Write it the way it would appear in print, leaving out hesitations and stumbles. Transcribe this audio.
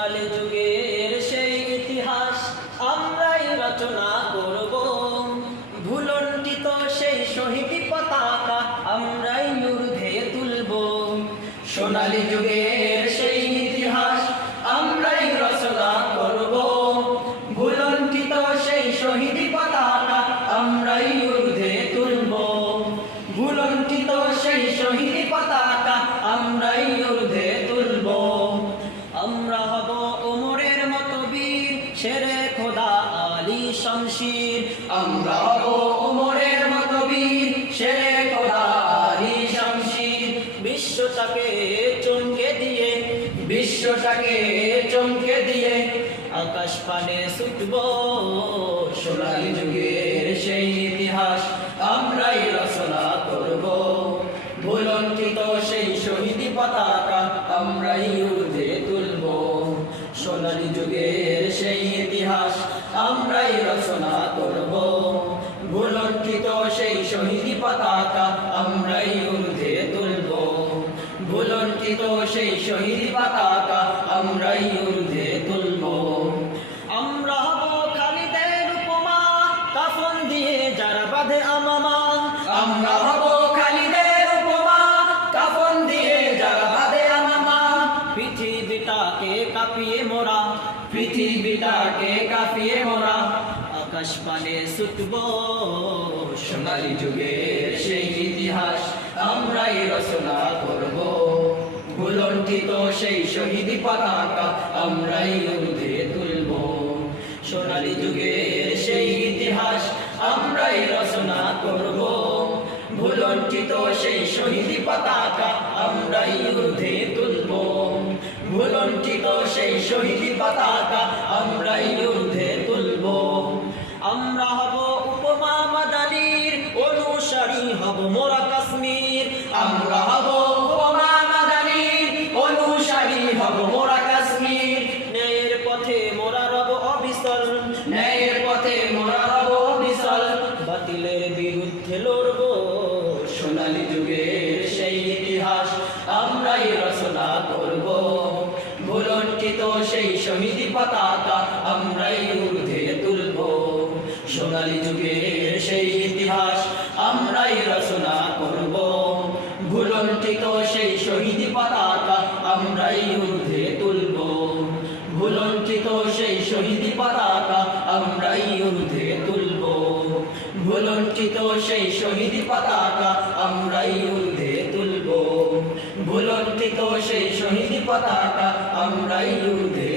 সোনালী যুগের সেই ইতিহাস আমরাই রচনা করব, ভুলণ্ঠিত সেই শহীদ পতাকা আমরাই ঊর্ধ্বে তুলব। সোনালী যুগের সেই ইতিহাস আমরাই রচনা করব, ভুলণ্ঠিত সেই শহীদ পতাকা আমরাই ঊর্ধ্বে তুলব। ভুলণ্ঠিত সেই শহীদ পতাকা আমরাই ঊর্ধ্বে তুলব। আমরা হব ওমরের মতো বীর, শেরে খোদা আলী শমশীর। আমরা হব ওমরের মতো বীর, শেরে খোদা আলী শমশীর। বিশ্বটাকে চমকে দিয়ে, বিশ্বটাকে চমকে দিয়ে আকাশ পানে ছুটব। সোনালী যুগের সেই ইতিহাস আমরাই রচনা করব, ভুলণ্ঠিত সেই শহীদ পতাকা আমরাই ঊর্ধ্বে তুলব। সোনালী যুগের সেই ইতিহাস আমরাই রচনা করব, ভুলণ্ঠিত সেই শহীদ পতাকা আমরাই ঊর্ধ্বে তুলব। ভুলণ্ঠিত সেই শহীদ পতাকা আমরাই ঊর্ধ্বে তুলব। আমরা হব খালিদের উপমা, কাফন দিয়ে যারা বাঁধে আমামা। আমরা হব খালিদের উপমা, কাফন দিয়ে যারা বাঁধে আমামা। পৃথিবীটাকে কাঁপিয়ে মোরা, পৃথিবীটাকে কাঁপিয়ে মোরা আকাশ পানে ছুটব। সোনালী যুগের সেই ইতিহাস আমরাই রচনা করব, ভুলণ্ঠিত সেই শহীদ পতাকা আমরাই ঊর্ধ্বে তুলব। সোনালী যুগের সেই ইতিহাস আমরাই রচনা করব, ভুলণ্ঠিত সেই শহীদ পতাকা আমরাই ঊর্ধ্বে তুলব। ভুলণ্ঠিত সেই শহীদ পতাকা আমরাই ঊর্ধ্বে তুলব। আমরা হব উপমা মাদানির, অনুসারী হব মোরা কাশ্মীর। আমরা হব উপমা মাদানির, অনুসারী হব মোরা কাশ্মীর। ন্যায়ের পথে মোরা রব অবিচল, ন্যায়ের পথে মোরা রব অবিচল। বাতিলের বিরুদ্ধে লড়ব। সোনালী যুগের সেই ইতিহাস আমরাই রচনা করব, ভুলণ্ঠিত সেই শহীদ পতাকা আমরাই ঊর্ধ্বে তুলব। সোনালী যুগের সেই ইতিহাস আমরাই রচনা করব, ভুলণ্ঠিত সেই শহীদ পতাকা আমরাই ঊর্ধ্বে তুলব। ভুলণ্ঠিত সেই শহীদ পতাকা আমরাই ঊর্ধ্বে তুলব। ভুলণ্ঠিত সেই শহীদ পতাকা আমরাই ঊর্ধ্বে তুলব। ভুলণ্ঠিত সেই শহীদ পতাকা আমরাই ঊর্ধ্বে